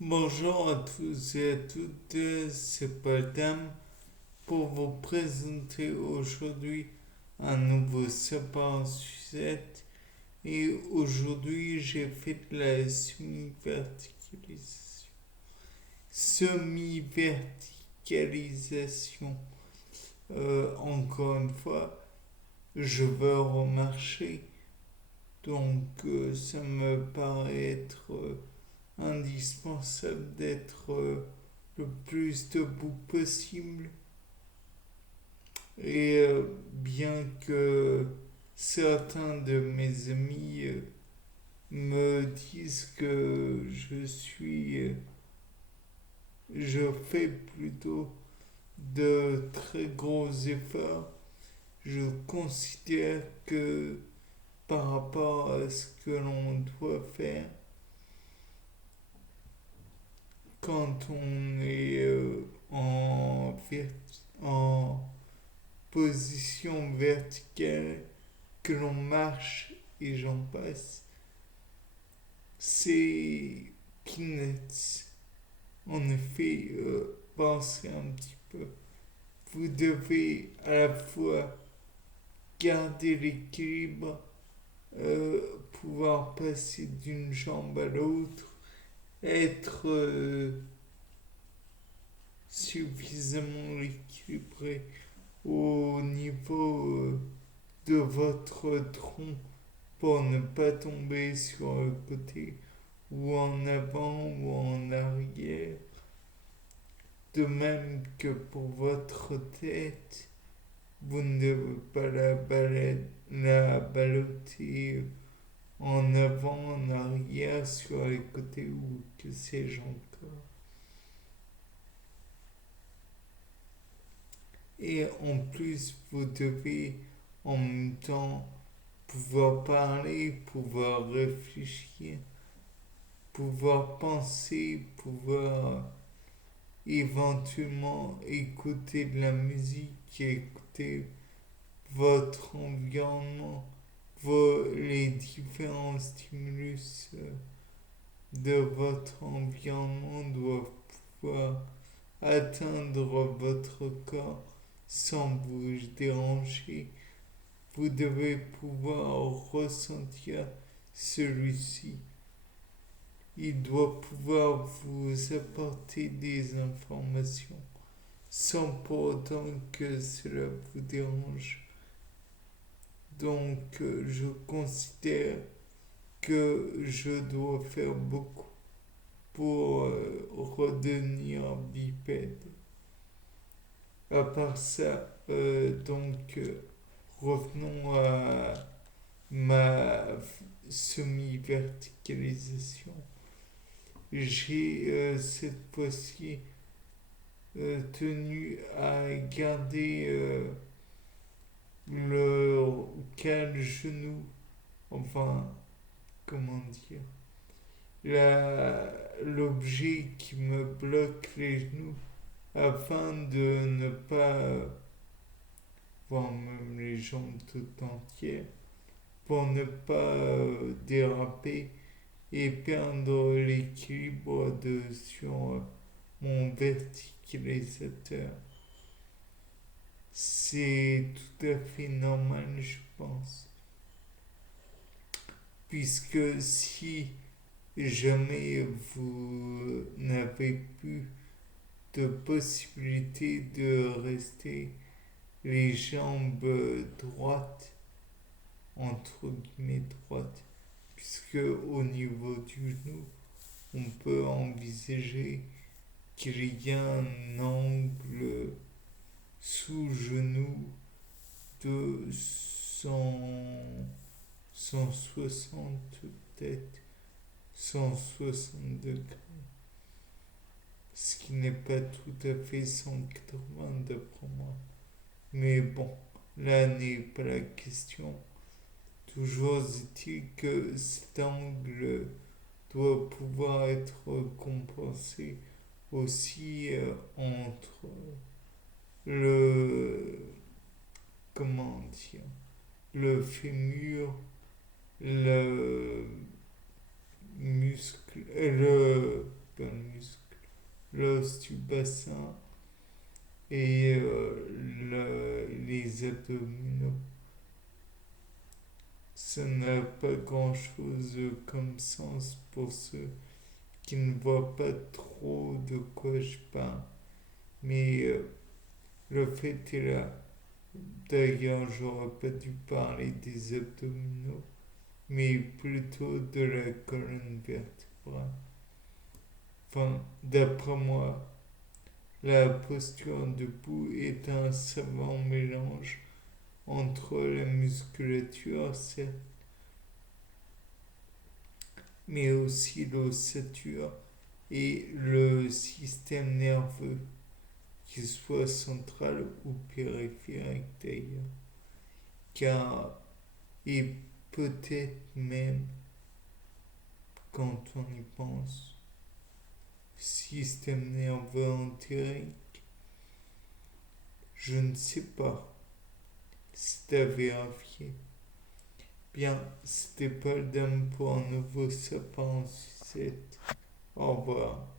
Bonjour à tous et à toutes, c'est Paul Dam pour vous présenter aujourd'hui un nouveau sapin sucette et aujourd'hui j'ai fait de la semi-verticalisation. Semi-verticalisation, encore une fois, je veux remarcher donc ça me paraît être indispensable d'être le plus debout possible. Et bien que certains de mes amis me disent que je fais plutôt de très gros efforts, je considère que par rapport à ce que l'on doit faire quand on est en position verticale, que l'on marche et j'en passe, c'est peanuts. En effet, pensez un petit peu. Vous devez à la fois garder l'équilibre, pouvoir passer d'une jambe à l'autre, être suffisamment équilibré au niveau de votre tronc pour ne pas tomber sur le côté ou en avant ou en arrière. De même que pour votre tête, vous ne devez pas la balloter en avant, en arrière, sur les côtés ou que sais-je encore. Et en plus, vous devez en même temps pouvoir parler, pouvoir réfléchir, pouvoir penser, pouvoir éventuellement écouter de la musique, écouter votre environnement, les différents stimulus de votre environnement doivent pouvoir atteindre votre corps sans vous déranger. Vous devez pouvoir ressentir celui-ci. Il doit pouvoir vous apporter des informations sans pour autant que cela vous dérange. Donc je considère que je dois faire beaucoup pour redevenir bipède. À part ça, revenons à ma semi-verticalisation. J'ai cette fois-ci tenu à garder le calme genou, enfin, comment dire, l'objet qui me bloque les genoux afin de ne pas, voire même les jambes tout entières, pour ne pas déraper et perdre l'équilibre sur mon verticalisateur. C'est tout à fait normal, je pense. Puisque si jamais vous n'avez plus de possibilité de rester les jambes droites, entre guillemets droites, puisque au niveau du genou, on peut envisager qu'il y a un angle sous genou de 160 peut-être 160 degrés, ce qui n'est pas tout à fait 180 d'après moi. Mais bon, là n'est pas la question. Toujours est-il que cet angle doit pouvoir être compensé aussi entre le comment dire le fémur, le muscle, le principaux muscles, l'os du bassin et les abdominaux. Ça n'a pas grand-chose comme sens pour ceux qui ne voient pas trop de quoi je parle. Mais le fait est là. D'ailleurs, j'aurais pas dû parler des abdominaux, mais plutôt de la colonne vertébrale. Enfin, d'après moi, la posture debout est un savant mélange entre la musculature, certes, mais aussi l'ossature et le système nerveux, qu'il soit central ou périphérique d'ailleurs, car et peut-être même, quand on y pense, système nerveux entérique, je ne sais pas, c'est à vérifier. Bien, c'était pas le dame pour un nouveau sapin en sucette. Au revoir.